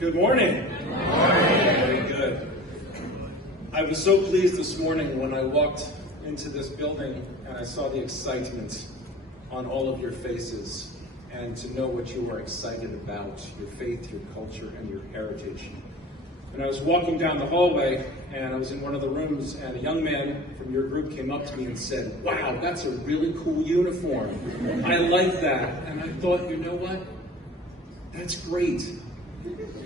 Good morning. Good morning. Very good. I was so pleased this morning when I walked into this building and I saw the excitement on all of your faces, and to know what you are excited about, your faith, your culture, and your heritage. And I was walking down the hallway and I was in one of the rooms, and a young man from your group came up to me and said, "Wow, that's a really cool uniform. I like that." And I thought, you know what? That's great.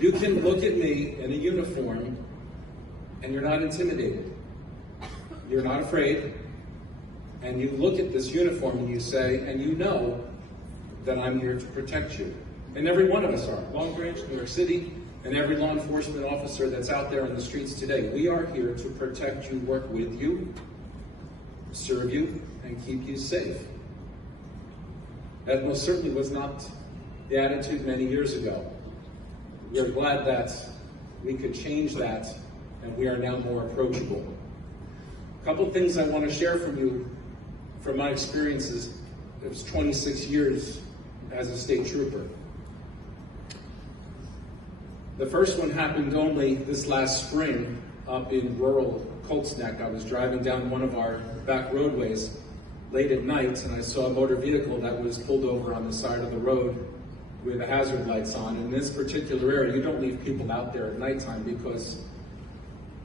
You can look at me in a uniform and you're not intimidated. You're not afraid. And you look at this uniform and you say, and you know that I'm here to protect you. And every one of us are. Long Branch, New York City, and every law enforcement officer that's out there on the streets today. We are here to protect you, work with you, serve you, and keep you safe. That most certainly was not the attitude many years ago. We are glad that we could change that, and we are now more approachable. A couple things I want to share from you from my experiences. It was 26 years as a state trooper. The first one happened only this last spring up in rural Colts Neck. I was driving down one of our back roadways late at night, and I saw a motor vehicle that was pulled over on the side of the road with the hazard lights on. In this particular area, you don't leave people out there at nighttime because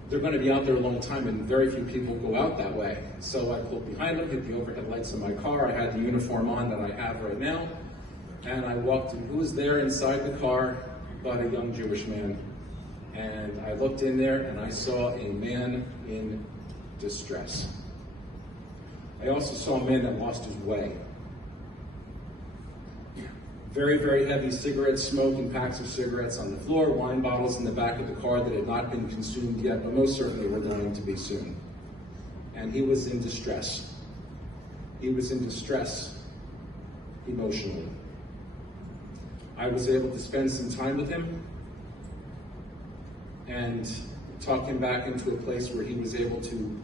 they're going to be out there a long time, and very few people go out that way. So I pulled behind them, hit the overhead lights of my car. I had the uniform on that I have right now, and I walked in. Who was there inside the car but a young Jewish man? And I looked in there and I saw a man in distress. I also saw a man that lost his way. Very, very heavy cigarette smoke and packs of cigarettes on the floor, wine bottles in the back of the car that had not been consumed yet, but most certainly were going to be soon. And he was in distress. He was in distress emotionally. I was able to spend some time with him and talk him back into a place where he was able to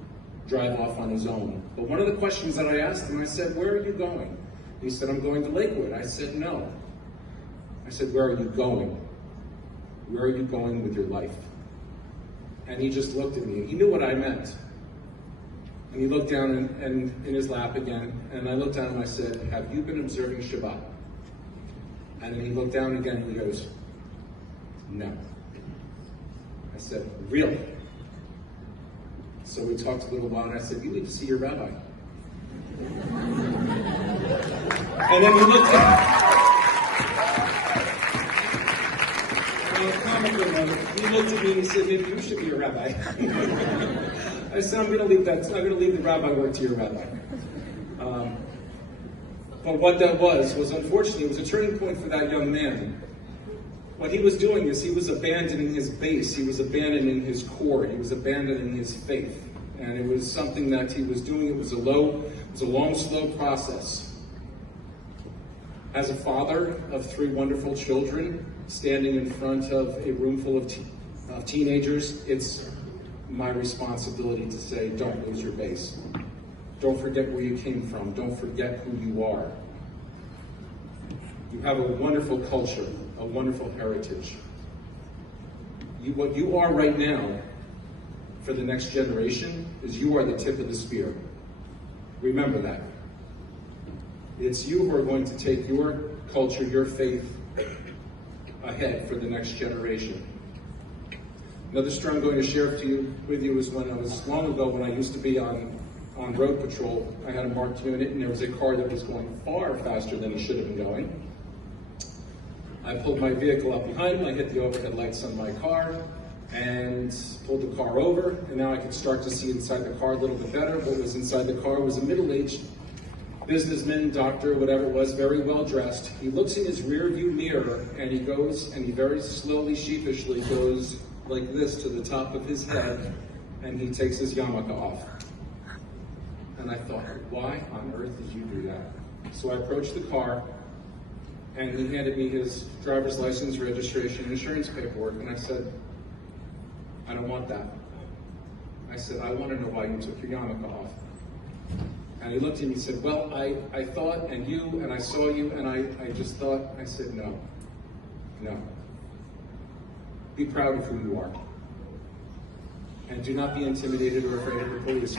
drive off on his own. But one of the questions that I asked him, I said, "Where are you going?" He said, "I'm going to Lakewood." I said, "No." I said, "Where are you going? Where are you going with your life?" And he just looked at me. He knew what I meant. And he looked down and in his lap again, and I looked down and I said, "Have you been observing Shabbat?" And then he looked down again and he goes, "No." I said, "Really?" So we talked a little while, and I said, "You need to see your rabbi." And then he looked at me and he said, "Maybe you should be a rabbi." I said, I'm going to leave the rabbi work to your rabbi. But what that was unfortunately, it was a turning point for that young man. What he was doing is he was abandoning his base, he was abandoning his core, he was abandoning his faith. And it was something that he was doing. It was a long, slow process. As a father of 3 wonderful children, standing in front of a room full of teenagers, it's my responsibility to say, don't lose your base. Don't forget where you came from. Don't forget who you are. You have a wonderful culture, a wonderful heritage. What you are right now for the next generation is you are the tip of the spear. Remember that. It's you who are going to take your culture, your faith ahead for the next generation. Another story I'm going to share with you is when I was long ago when I used to be on road patrol. I had a marked unit and there was a car that was going far faster than it should have been going. I pulled my vehicle up behind me, I hit the overhead lights on my car and pulled the car over, and now I could start to see inside the car a little bit better. What was inside the car was a middle-aged businessman, doctor, whatever it was, very well dressed. He looks in his rear view mirror and he goes and he very slowly, sheepishly goes like this to the top of his head, and he takes his yarmulke off. And I thought, why on earth did you do that? So I approached the car and he handed me his driver's license, registration, insurance paperwork, and I said, "I don't want that." I said, "I want to know why you took your yarmulke off." And he looked at me and said, "Well, I thought, and you, and I saw you, and I just thought," I said, no. Be proud of who you are. And do not be intimidated or afraid of the police.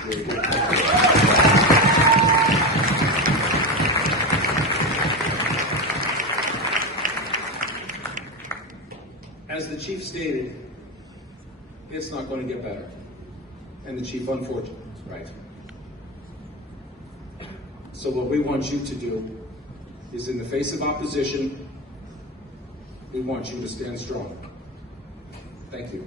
As the chief stated, it's not going to get better. And the chief, unfortunately, is right. So what we want you to do is, in the face of opposition, we want you to stand strong. Thank you.